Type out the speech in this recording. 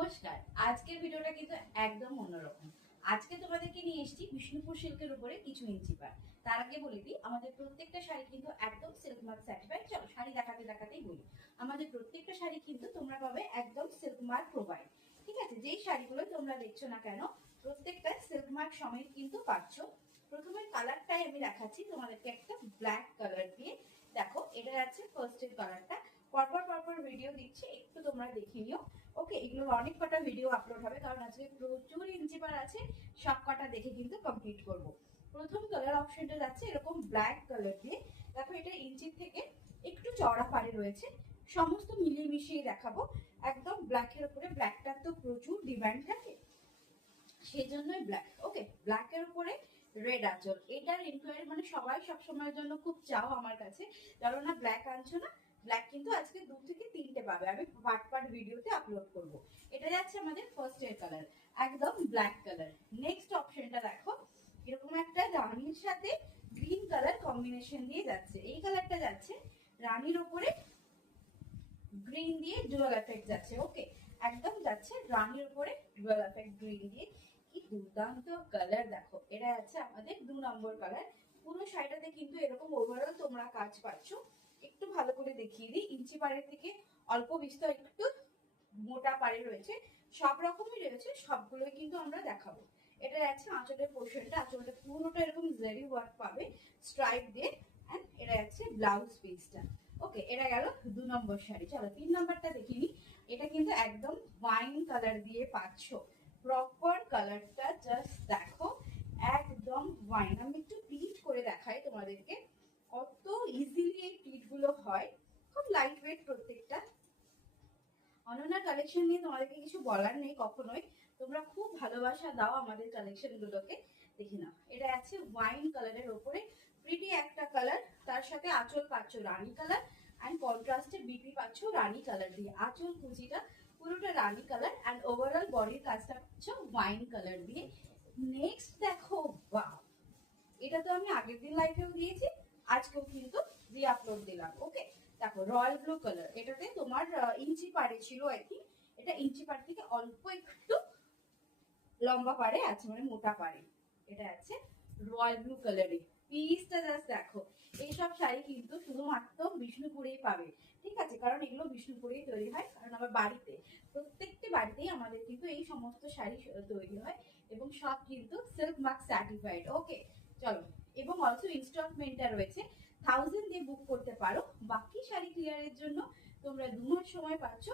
নমস্কার। আজকের ভিডিওটা কিন্তু একদম অন্যরকম। আজকে তোমাদেরকে নিয়ে এসেছি বিষ্ণুপুর সিল্কের উপরে কিছু ইঞ্চি পার। তার আগে বলে দিই, আমাদের প্রত্যেকটা শাড়ি কিন্তু একদম সিল্ক মার্ক সার্টিফাইড। চলো শাড়ি দেখাতেই বলি, আমাদের প্রত্যেকটা শাড়ি কিন্তু তোমরা পাবে একদম সিল্ক মার্ক প্রোভাইড। ঠিক আছে, যেই শাড়িগুলো তোমরা দেখছো না কেন প্রত্যেকটা সিল্ক মার্ক সমেত কিন্তু পাচ্ছ। প্রথমে কালারটাই আমি দেখাচ্ছি তোমাদেরকে, একটা ব্ল্যাক কালার দিয়ে। দেখো, এটা যাচ্ছে ফার্স্টের কালারটা। পরপর ভিডিও দিচ্ছি, একটু তোমরা দেখে নিও। ওকে, এগুলোর অনেক কটা ভিডিও আপলোড হবে, কারণ আজকে প্রচুর ইঞ্চি পার আছে, সব কটা দেখে কিন্তু কমপ্লিট করব। প্রথম কালার অপশনটা যাচ্ছে এরকম ব্ল্যাক কালার দিয়ে। দেখো, এটা ইঞ্চির থেকে একটু চওড়া পাড়ে রয়েছে। সমস্ত মিলিয়ে মিশিয়ে দেখাবো। একদম ব্ল্যাকের উপরে, ব্ল্যাকটার তো প্রচুর ডিমান্ড থাকে, সেই জন্যই ব্ল্যাক। ওকে, ব্ল্যাকের উপরে রেড আঁচল। এটার ইনকোয়ারি মানে সবাই সবসময়ের জন্য খুব চাও আমার কাছে, কারণ না ব্ল্যাক আনছো না। ব্ল্যাক কিন্তু আজকে 2 থেকে 3টে পাবে, আমি পার্ট ভিডিওতে আপলোড করব। এটা যাচ্ছে আমাদের ফার্স্ট এর কালার, একদম ব্ল্যাক কালার। নেক্সট অপশনটা দেখো, এরকম একটা রানীর সাথে গ্রিন কালার কম্বিনেশন দিয়ে যাচ্ছে। এই কালারটা যাচ্ছে রানীর উপরে গ্রিন দিয়ে ডুয়াল এফেক্ট যাচ্ছে। ওকে, একদম যাচ্ছে রানীর উপরে ডুয়াল এফেক্ট গ্রিন দিয়ে। কি দুর্দান্ত কালার! দেখো, এটা আছে আমাদের 2 নম্বর কালার। পুরো শাড়িটাতে কিন্তু এরকম ওভারঅল তোমরা কাজ পাচ্ছ। একটু ভালো করে দেখিয়ে দিই, ইঞ্চি পাড়ের থেকে অল্প বিস্তর একটু মোটা পাড়ে রয়েছে, সব রকমই রয়েছে, সবগুলোই কিন্তু আমরা দেখাবো। এটা আছে আঁচলের পোর্শনটা, আঁচলটা পুরোটা এরকম জারি ওয়ার্ক পাবে স্ট্রাইপ দিয়ে। এন্ড এটা আছে ব্লাউজ পিসটা। ওকে, এটা গেল 2 নম্বর শাড়ি। চলো 3 নম্বরটা দেখে নিই। এটা কিন্তু একদম ওয়াইন কালার দিয়ে পাচ্ছ। প্রপার কালারটা জাস্ট দেখো, একদম ওয়াইন। আমি একটু প্লিট করে দেখাই তোমাদেরকে, কত ইজিলি এই প্লিট গুলো হয়। খুব লাইট ওয়েট প্রত্যেকটা। অনন্যার কালেকশন নিয়ে তোমাদেরকে কিছু বলার নেই কখনোই, তোমরা খুব ভালোবাসা দাও আমাদের কালেকশন গুলোকে। দেখে নাও, এটা আছে ওয়াইন কালারের ওপরে প্রিটি একটা কালার, তার সাথে আঁচল পাচ্ছ রানী কালার, অ্যান্ড কন্ট্রাস্টে বিক্রি পাচ্ছ রানী কালার দিয়ে। আঁচল কুচিটা পুরোটা রানী কালার, অ্যান্ড ওভারঅল বডির কাজটা পাচ্ছ ওয়াইন কালার দিয়ে। নেক্সট দেখো, বাহ, এটা তো আমি আগের দিন লাইভেও দিয়েছি, আজকেও কিন্তু রি আপলোড দিলাম। ওকে, দেখো রয়্যাল ব্লু কালার। এটাতে তোমার ইঞ্চি পাড়ে ছিল আই থিঙ্ক, এটা ইঞ্চি পাড় থেকে অল্প একটু লম্বা পাড়ে আছে, মানে মোটা পাড়ে। এটা আছে রয়্যাল ব্লু কালারে। পিসটা জাস্ট দেখো। এইসব শাড়ি কিন্তু শুধুমাত্র বিষ্ণুপুরেই পাবে, ঠিক আছে? কারণ এগুলো বিষ্ণুপুরেই তৈরি হয়, কারণ আমার বাড়িতে প্রত্যেকটি বাড়িতেই আমাদের কিন্তু এই সমস্ত শাড়ি তৈরি হয়, এবং সব কিন্তু সিল্ক মার্ক সার্টিফাইড। ওকে, চলো। এবং অলসো ইনস্টলমেন্টটা রয়েছে, 1000 দিয়ে বুক করতে পারো। বাকি শাড়ি ক্লিয়ারের জন্য তোমরা 2 মাস সময় পাচ্ছ,